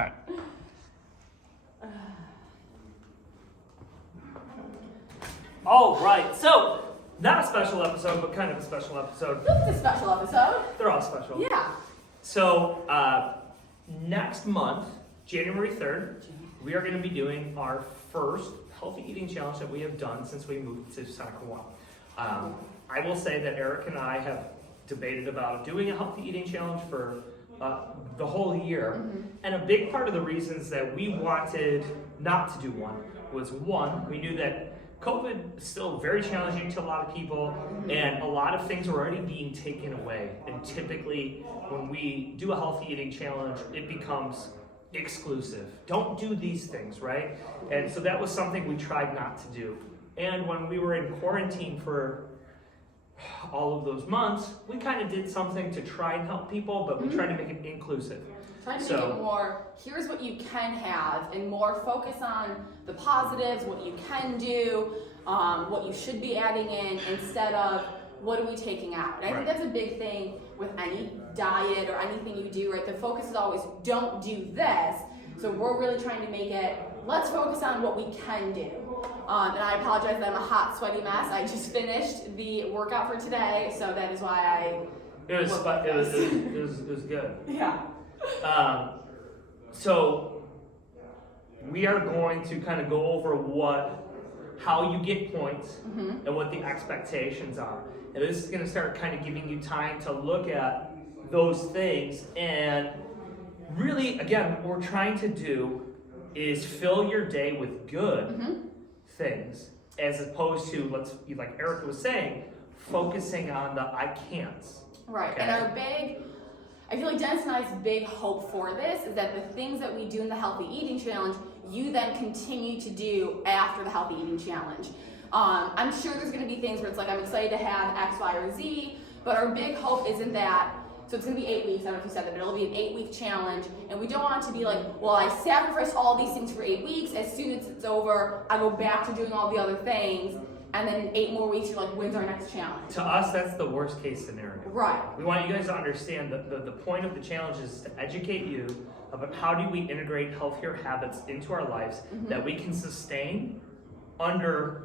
Right. All right, so not a special episode, but kind of a special episode. It's a special episode. They're all special. Yeah. So next month, January 3rd, we are going to be doing our first healthy eating challenge that we have done since we moved to Seneca One. I will say that Eric and I have debated about doing a healthy eating challenge for the whole year. Mm-hmm. And a big part of the reasons that we wanted not to do one was, one, we knew that COVID is still very challenging to a lot of people, and a lot of things are already being taken away. And typically, when we do a healthy eating challenge, it becomes exclusive. Don't do these things, right? And so that was something we tried not to do. And when we were in quarantine for all of those months, we kind of did something to try and help people, but we tried to make it inclusive. Trying to make it more, here's what you can have, and more focus on the positives, what you can do, what you should be adding in, instead of what are we taking out. And I think that's a big thing with any diet or anything you do, right? The focus is always, don't do this. So we're really trying to make it, let's focus on what we can do. And I apologize that I'm a hot, sweaty mess. I just finished the workout for today, so that is why It was good. Yeah. So we are going to kind of go over how you get points and what the expectations are. And this is going to start kind of giving you time to look at those things. And really, again, what we're trying to do is fill your day with good things, as opposed to, like Erica was saying, focusing on the I can'ts. Right. Okay? And I feel like Dennis and I's big hope for this is that the things that we do in the Healthy Eating Challenge, you then continue to do after the Healthy Eating Challenge. I'm sure there's going to be things where it's like, I'm excited to have X, Y, or Z, but our big hope isn't that. So it's going to be 8 weeks. I don't know if you said that, but it'll be an 8-week challenge. And we don't want it to be like, well, I sacrificed all these things for 8 weeks. As soon as it's over, I go back to doing all the other things. And then in 8 more weeks, you're like, when's our next challenge? To us, that's the worst case scenario. Right. We want you guys to understand that the point of the challenge is to educate you about how do we integrate healthier habits into our lives that we can sustain under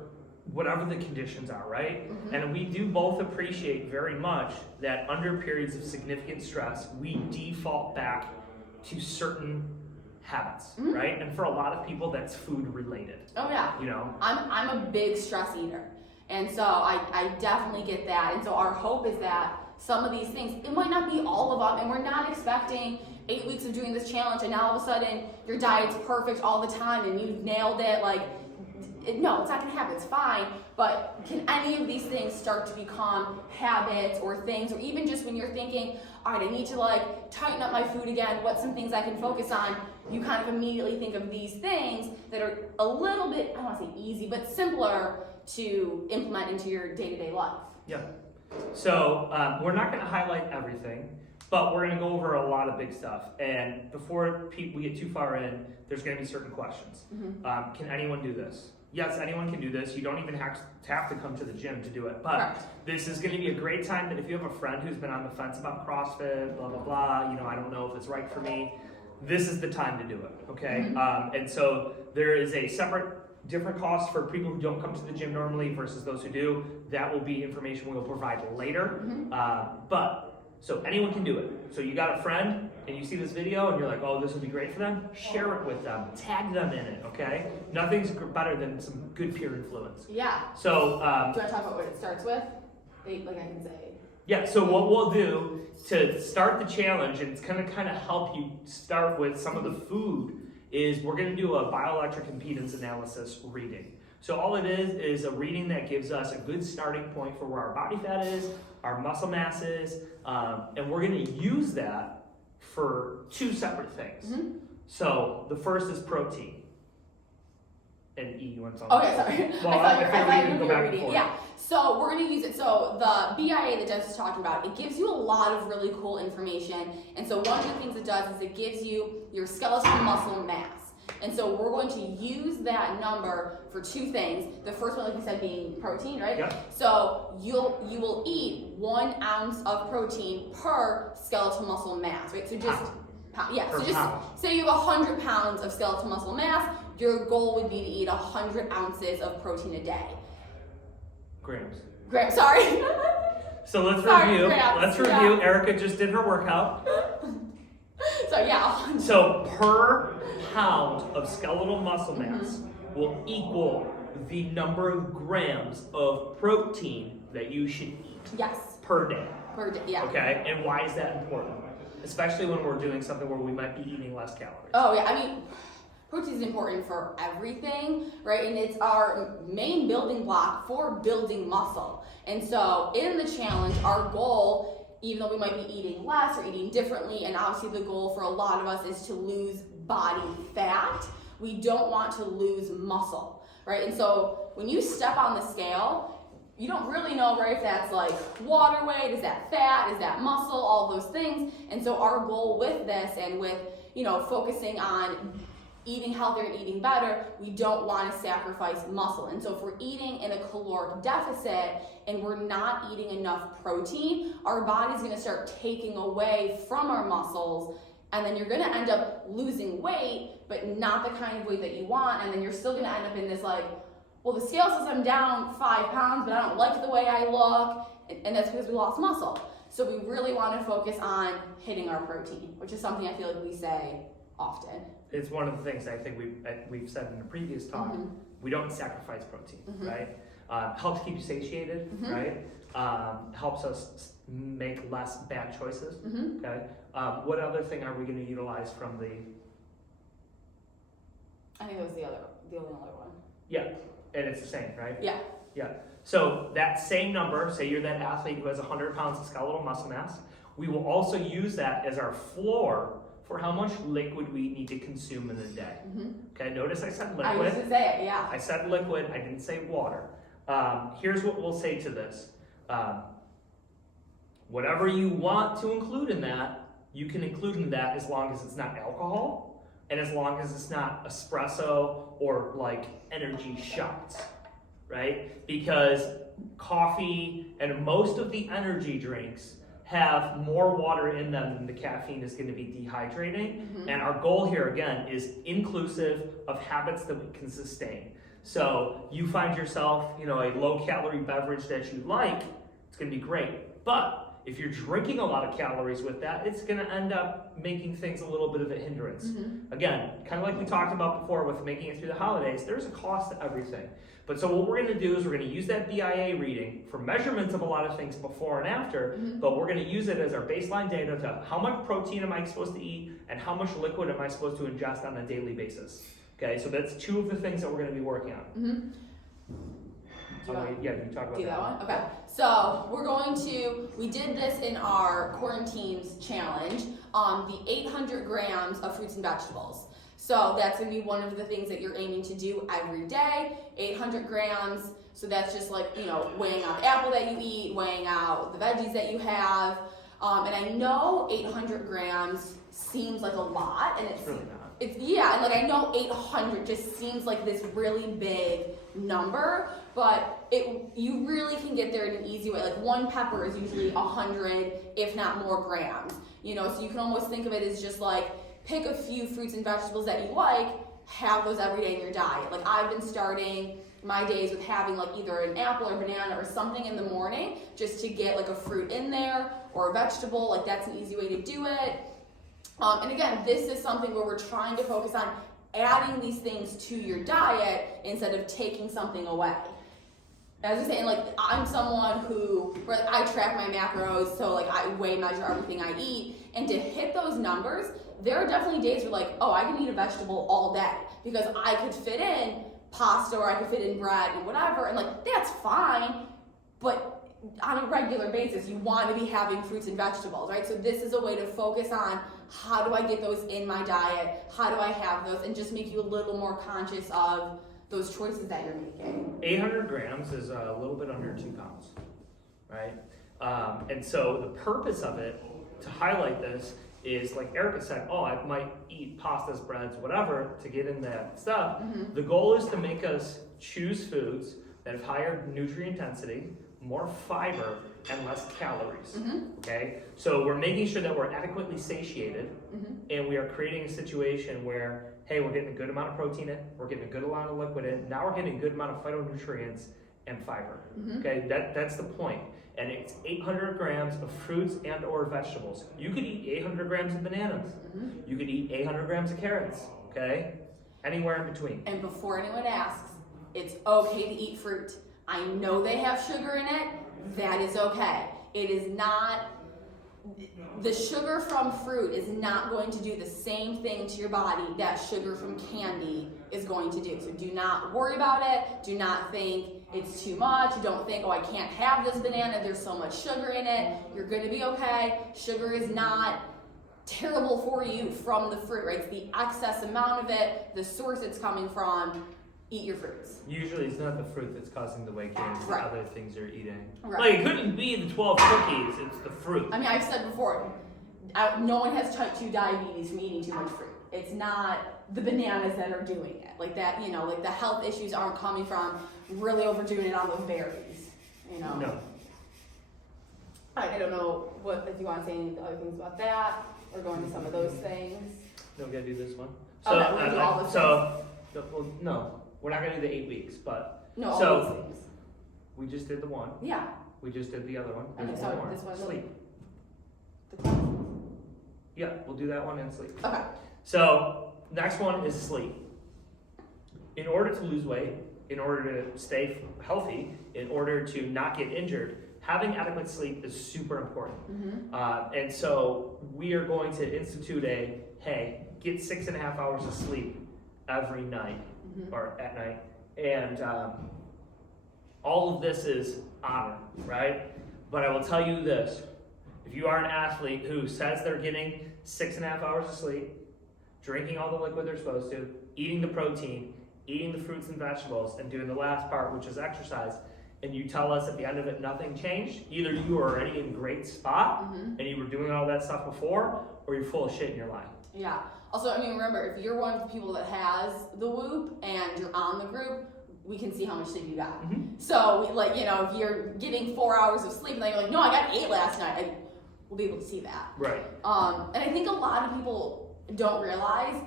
whatever the conditions are, right? And we do both appreciate very much that under periods of significant stress, we default back to certain habits, right? And for a lot of people, that's food related. Oh yeah. You know? I'm a big stress eater. And so I definitely get that. And so our hope is that some of these things, it might not be all of them, and we're not expecting 8 weeks of doing this challenge and now all of a sudden your diet's perfect all the time and you've nailed it. No, it's not gonna happen, it's fine. But can any of these things start to become habits or things, or even just when you're thinking, all right, I need to tighten up my food again, what's some things I can focus on? You kind of immediately think of these things that are a little bit, I don't wanna say easy, but simpler to implement into your day-to-day life. Yeah. So we're not gonna highlight everything, but we're gonna go over a lot of big stuff. And before we get too far in, there's gonna be certain questions. Can anyone do this? Yes, anyone can do this. You don't even have to come to the gym to do it. But this is going to be a great time that if you have a friend who's been on the fence about CrossFit, blah, blah, blah, I don't know if it's right for me, this is the time to do it, okay? And so there is a different cost for people who don't come to the gym normally versus those who do. That will be information we'll provide later. So anyone can do it. So you got a friend and you see this video and you're like, oh, this would be great for them. Share it with them. Tag them in it, okay? Nothing's better than some good peer influence. Yeah. So, do you want to talk about what it starts with? I can say. Yeah, so what we'll do to start the challenge, and it's going to kind of help you start with some of the food, is we're going to do a bioelectric impedance analysis reading. So all it is a reading that gives us a good starting point for where our body fat is, our muscle mass is, and we're going to use that for 2 separate things. So the first is protein. And E, you want something? Okay, sorry. Well, I thought you go were back and reading. forth. Yeah. So we're going to use it. So the BIA that Dennis is talking about, it gives you a lot of really cool information. And so one of the things it does is it gives you your skeletal muscle mass. And so we're going to use that number for 2 things. The first one, like we said, being protein, right? Yep. So you will eat 1 ounce of protein per skeletal muscle mass, right? So just pounds. Yeah, Per so just pound. say you have 100 pounds of skeletal muscle mass, your goal would be to eat 100 ounces of protein a day. Grams. Sorry. So let's Sorry, review. grams, Let's review. yeah. Erica just did her workout. So yeah. So per pound of skeletal muscle mass will equal the number of grams of protein that you should eat Yes. per day. Per day, yeah. Okay, and why is that important? Especially when we're doing something where we might be eating less calories. Oh yeah, I mean, protein is important for everything, right? And it's our main building block for building muscle. And so in the challenge, our goal, even though we might be eating less or eating differently, and obviously the goal for a lot of us is to lose body fat, we don't want to lose muscle, right? And so when you step on the scale, you don't really know, right, if that's like water weight, is that fat, is that muscle, all those things. And so our goal with this and with, focusing on eating healthier and eating better, we don't want to sacrifice muscle. And so if we're eating in a caloric deficit and we're not eating enough protein, our body's going to start taking away from our muscles, and then you're going to end up losing weight, but not the kind of weight that you want, and then you're still going to end up in this like, well, the scale says I'm down 5 pounds, but I don't like the way I look, and that's because we lost muscle. So we really want to focus on hitting our protein, which is something I feel like we say often. It's one of the things I think we've said in the previous talk. We don't sacrifice protein, right? Helps keep you satiated, right? Helps us make less bad choices. Okay. What other thing are we going to utilize from the? I think it was the only other one. Yeah, and it's the same, right? Yeah. Yeah. So that same number, say you're that athlete who has 100 pounds of skeletal muscle mass, we will also use that as our floor for how much liquid we need to consume in a day. Okay, notice I said liquid. I was to say it, yeah. I said liquid, I didn't say water. Here's what we'll say to this. Whatever you want to include in that, you can include in that as long as it's not alcohol and as long as it's not espresso or like energy shots, right? Because coffee and most of the energy drinks have more water in them than the caffeine is going to be dehydrating. And our goal here, again, is inclusive of habits that we can sustain. So you find yourself, a low-calorie beverage that you like, it's going to be great. But if you're drinking a lot of calories with that, it's going to end up making things a little bit of a hindrance. Again, kind of like we talked about before with making it through the holidays, there's a cost to everything. But so what we're going to do is we're going to use that BIA reading for measurements of a lot of things before and after, but we're going to use it as our baseline data to how much protein am I supposed to eat and how much liquid am I supposed to ingest on a daily basis. Okay, so that's 2 of the things that we're going to be working on. You talk about that one? Okay. So we did this in our quarantines challenge, the 800 grams of fruits and vegetables. So that's going to be one of the things that you're aiming to do every day, 800 grams. So that's just like, weighing out the apple that you eat, weighing out the veggies that you have. And I know 800 grams seems like a lot, and it's really not. And I know 800 just seems like this really big number, but you really can get there in an easy way. Like 1 pepper is usually 100, if not more grams. So you can almost think of it as just like, pick a few fruits and vegetables that you like, have those every day in your diet. Like I've been starting my days with having like either an apple or banana or something in the morning just to get like a fruit in there or a vegetable. Like that's an easy way to do it. And again, this is something where we're trying to focus on adding these things to your diet instead of taking something away. As I was saying, I'm someone where I track my macros, so I measure everything I eat, and to hit those numbers, there are definitely days where I can eat a vegetable all day because I could fit in pasta or I could fit in bread and whatever, and that's fine, but on a regular basis, you want to be having fruits and vegetables, right? So this is a way to focus on how do I get those in my diet, how do I have those, and just make you a little more conscious of those choices that you're making. 800 grams is a little bit under 2 pounds, right? And so the purpose of it, to highlight this, is like Erica said, I might eat pastas, breads, whatever, to get in that stuff. The goal is to make us choose foods that have higher nutrient density, more fiber, and less calories. Mm-hmm. Okay? So we're making sure that we're adequately satiated, Mm-hmm. and we are creating a situation where, hey, we're getting a good amount of protein in, we're getting a good amount of liquid in, now we're getting a good amount of phytonutrients and fiber. Mm-hmm. Okay, that's the point. And it's 800 grams of fruits and or vegetables. You could eat 800 grams of bananas. Mm-hmm. You could eat 800 grams of carrots. Okay, anywhere in between. And before anyone asks, it's okay to eat fruit. I know they have sugar in it. That is okay. It is not, the sugar from fruit is not going to do the same thing to your body that sugar from candy is going to do. So do not worry about it. Do not think it's too much. Don't think, oh, I can't have this banana. There's so much sugar in it. You're going to be okay. Sugar is not terrible for you from the fruit, right? It's the excess amount of it, the source it's coming from. Eat your fruits. Usually it's not the fruit that's causing the weight gain, it's the Right. other things you're eating. Right. Like, it couldn't be the 12 cookies, it's the fruit. I mean, I've said before, no one has type 2 diabetes from eating too much fruit. It's not the bananas that are doing it. Like that, you know, like the health issues aren't coming from really overdoing it on those berries, you know? No. I don't know if you want to say any other things about that, or go into some of those things. No, we gotta do this one. Okay, we're gonna do all the well, no, we're not gonna do the 8 weeks, but No, all So- those things. we just did the one. Yeah. We just did the other one. Okay, There's so one more. this one's Sleep. The classes. Yeah, we'll do that one and sleep. Okay. So, next one is sleep. In order to lose weight, in order to stay healthy, in order to not get injured, having adequate sleep is super important. Mm-hmm. And so we are going to institute get 6.5 hours of sleep every night Mm-hmm. or at night. And all of this is honor, right? But I will tell you this. If you are an athlete who says they're getting 6.5 hours of sleep, drinking all the liquid they're supposed to, eating the protein, eating the fruits and vegetables, and doing the last part, which is exercise, and you tell us at the end of it nothing changed, either you are already in great spot Mm-hmm. and you were doing all that stuff before, or you're full of shit and you're lying. Yeah. Also, I mean, remember, if you're one of the people that has the Whoop and you're on the group, we can see how much sleep you got. Mm-hmm. So, if you're getting 4 hours of sleep and then you're like, no, I got 8 last night, we'll be able to see that. Right. And I think a lot of people don't realize,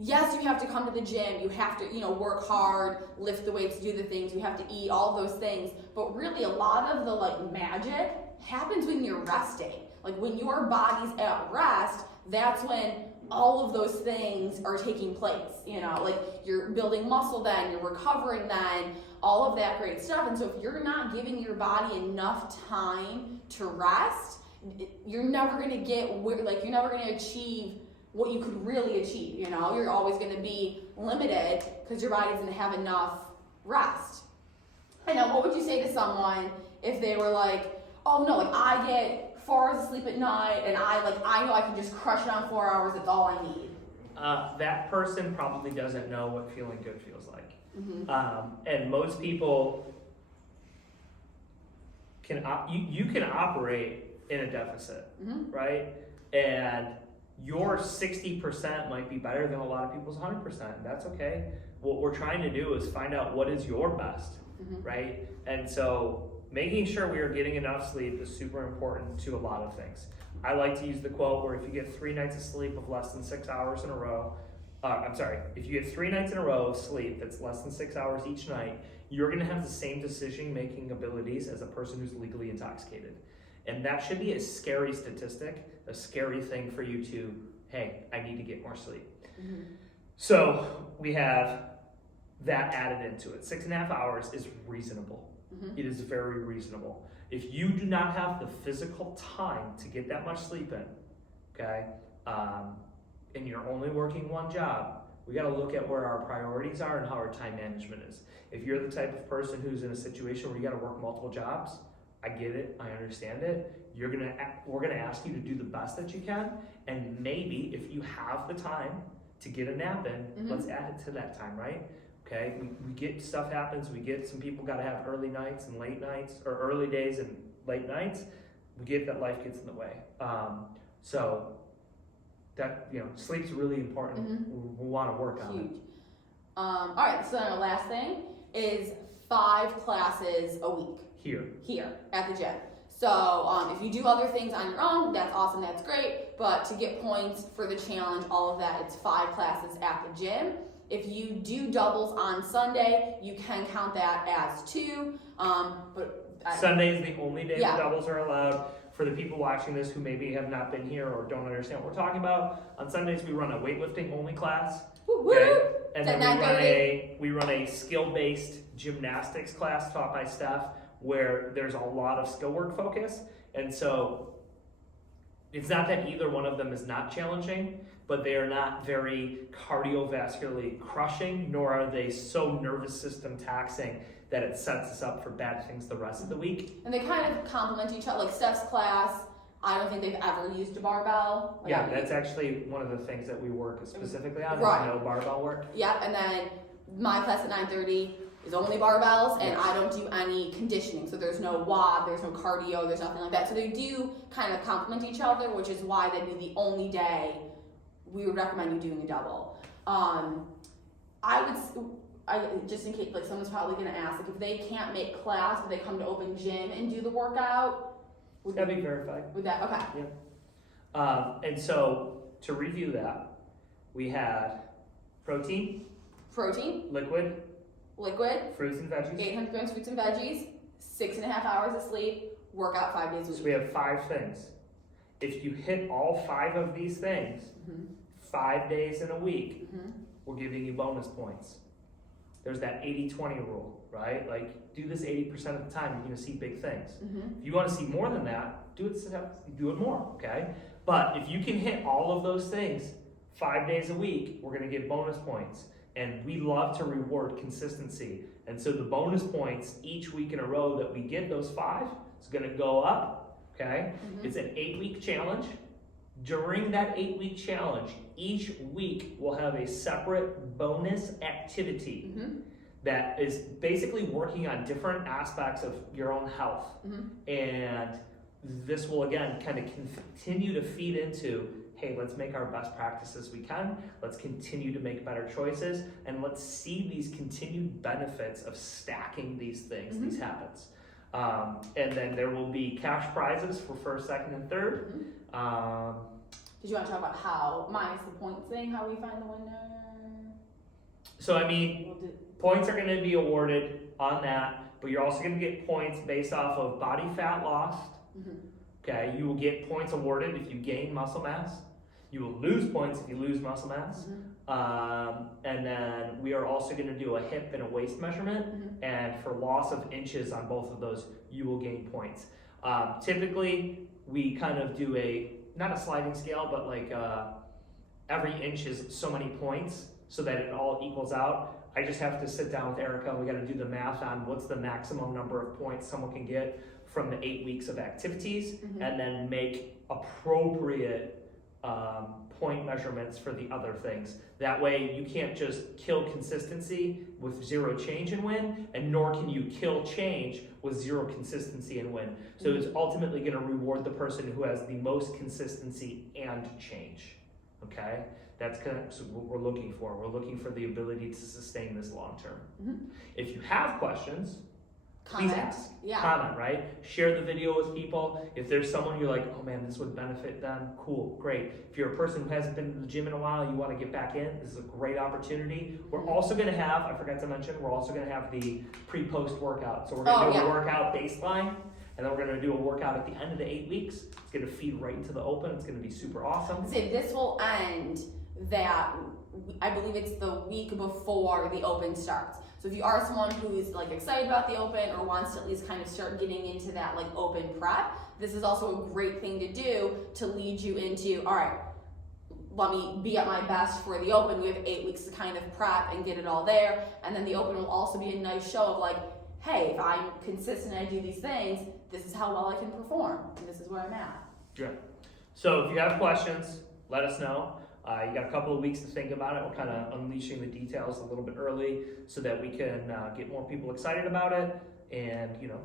yes, you have to come to the gym, you have to, work hard, lift the weights, do the things, you have to eat, all those things, but really a lot of the magic happens when you're resting. When your body's at rest, that's when all of those things are taking place, you're building muscle then, you're recovering then, all of that great stuff. And so if you're not giving your body enough time to rest, you're never going to you're never going to achieve what you could really achieve, You're always going to be limited because your body doesn't have enough rest. I know, what would you say to someone if they were like, oh no, I get 4 hours of sleep at night and I know I can just crush it on 4 hours, that's all I need? That person probably doesn't know what feeling good feels like. Mm-hmm. And most people can, you can operate in a deficit, Mm-hmm. right? And your 60% might be better than a lot of people's 100%, and that's okay. What we're trying to do is find out what is your best, Mm-hmm. right? And so making sure we are getting enough sleep is super important to a lot of things. I like to use the quote where if you get 3 nights of sleep of less than 6 hours in a row, if you get 3 nights in a row of sleep that's less than 6 hours each night, you're gonna have the same decision-making abilities as a person who's legally intoxicated. And that should be a scary statistic, a scary thing for you to, hey, I need to get more sleep. Mm-hmm. So we have that added into it. 6.5 hours is reasonable. Mm-hmm. It is very reasonable. If you do not have the physical time to get that much sleep in, okay, and you're only working one job, we gotta look at where our priorities are and how our time management is. If you're the type of person who's in a situation where you gotta work multiple jobs, I get it, I understand it. We're gonna ask you to do the best that you can, and maybe if you have the time to get a nap in, Mm-hmm. let's add it to that time, right? Okay, we get stuff happens, we get some people gotta have early nights and late nights, or early days and late nights. We get that life gets in the way. So that, sleep's really important. Mm-hmm. We wanna work on it. Huge. All right, so then the last thing is 5 classes a week Here. here at the gym. So if you do other things on your own, that's awesome, that's great. But to get points for the challenge, all of that, it's 5 classes at the gym. If you do doubles on Sunday, you can count that as 2. Sunday is the only day Yeah. that doubles are allowed. For the people watching this who maybe have not been here or don't understand what we're talking about, on Sundays we run a weightlifting only class. Woo-woo. Okay? And Is then that we run a skill-based gymnastics class taught by staff where there's a lot of skill work focus. And so it's not that either one of them is not challenging, but they are not very cardiovascularly crushing, nor are they so nervous system taxing that it sets us up for bad things the rest of the week. And they kind of complement each other. Like Steph's class, I don't think they've ever used a barbell. Yeah, that's actually one of the things that we work specifically on, Right. is no barbell work. Yeah, and then my class at 9:30 is only barbells, and Yes. I don't do any conditioning. So there's no WOD, there's no cardio, there's nothing like that. So they do kind of complement each other, which is why that'd be the only day we would recommend you doing a double. I just in case, like someone's probably gonna ask, like if they can't make class, but they come to open gym and do the workout, That'd be verified. would that, okay. And so to review that, we had protein, Protein, liquid, liquid, fruits and veggies. 800 grams fruits and veggies, 6.5 hours of sleep, workout 5 days a So week. we have 5 things. If you hit all 5 of these things, Mhm. 5 days in a week, Mhm. we're giving you bonus points. There's that 80-20 rule, right? Like, do this 80% of the time, you're gonna see big things. Mhm. If you wanna see more than that, do it more, okay? But if you can hit all of those things 5 days a week, we're gonna give bonus points. And we love to reward consistency. And so the bonus points each week in a row that we get those 5 is gonna go up, okay? Mhm. It's an 8-week challenge. During that 8-week challenge, each week we'll have a separate bonus activity Mhm. that is basically working on different aspects of your own health. Mhm. And this will again kind of continue to feed into, hey, let's make our best practices we can, let's continue to make better choices, and let's see these continued benefits of stacking these things, Mhm. these habits. And then there will be cash prizes for first, second, and third. Mhm. Did you want to talk about how, minus the points thing, how we find the winner? So I mean, We'll do, points are going to be awarded on that, but you're also going to get points based off of body fat lost. Mhm. Okay, you will get points awarded if you gain muscle mass. You will lose points if you lose muscle mass. Mhm. And then we are also going to do a hip and a waist measurement. Mhm. And for loss of inches on both of those, you will gain points. Typically, we kind of do not a sliding scale, but like every inch is so many points so that it all equals out. I just have to sit down with Erica and we got to do the math on what's the maximum number of points someone can get from the 8 weeks of activities, Mhm. and then make appropriate point measurements for the other things. That way you can't just kill consistency with 0 change and win, and nor can you kill change with 0 consistency and win. So it's ultimately going to reward the person who has the most consistency and change. Okay? That's kind of what we're looking for. We're looking for the ability to sustain this long term. Mhm. If you have questions, please Comment. ask. Yeah. Comment, right? Share the video with people. If there's someone you're like, oh man, this would benefit them, cool, great. If you're a person who hasn't been to the gym in a while, you want to get back in, this is a great opportunity. We're also going to have, I forgot to mention, we're also going to have the pre-post workout. So we're going to do a workout baseline, and then we're going to do a workout at the end of the 8 weeks. It's going to feed right into the open. It's going to be super awesome. Say this will end that, I believe it's the week before the open starts. So if you are someone who's like excited about the open or wants to at least kind of start getting into that like open prep, this is also a great thing to do to lead you into, all right, let me be at my best for the open. We have 8 weeks to kind of prep and get it all there. And then the open will also be a nice show of like, hey, if I'm consistent and I do these things, this is how well I can perform. And this is where I'm at. Yeah. So if you have questions, let us know. You got a couple of weeks to think about it. We're kind of unleashing the details a little bit early so that we can get more people excited about it. And, you know,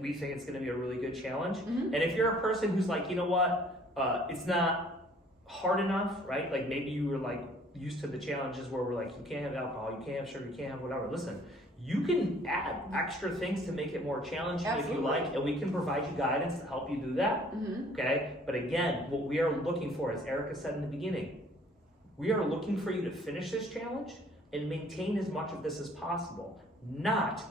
we think it's going to be a really good challenge. Mhm. And if you're a person who's like, you know what, it's not hard enough, right? Like maybe you were like used to the challenges where we're like, you can't have alcohol, you can't have sugar, you can't have whatever. Listen, You can add extra things to make it more challenging if you like, and we can provide you guidance to help you do that. Okay? But again, what we are looking for, as Erica said in the beginning, we are looking for you to finish this challenge and maintain as much of this as possible. Not,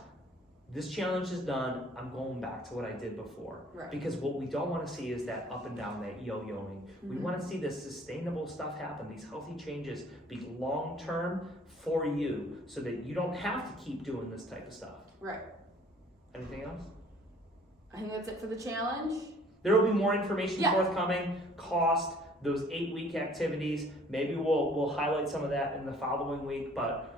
this challenge is done, I'm going back to what I did before. Right. Because what we don't want to see is that up and down, that yo-yoing. We want to see this sustainable stuff happen, these healthy changes be long-term for you, so that you don't have to keep doing this type of stuff. Right. Anything else? I think that's it for the challenge. There will be more information forthcoming, cost, those 8-week activities. Maybe we'll highlight some of that in the following week, but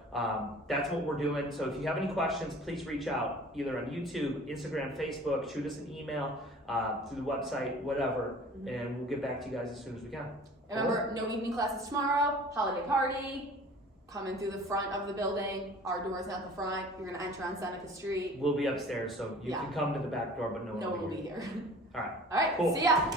that's what we're doing. So if you have any questions, please reach out either on YouTube, Instagram, Facebook, shoot us an email through the website, whatever, and we'll get back to you guys as soon as we can. Remember, no evening classes tomorrow, holiday party. Come in through the front of the building. Our door's at the front. You're gonna enter on Seneca Street. We'll be upstairs, so you can come to the back door, but no one will be here. All right. All right. Cool. See ya.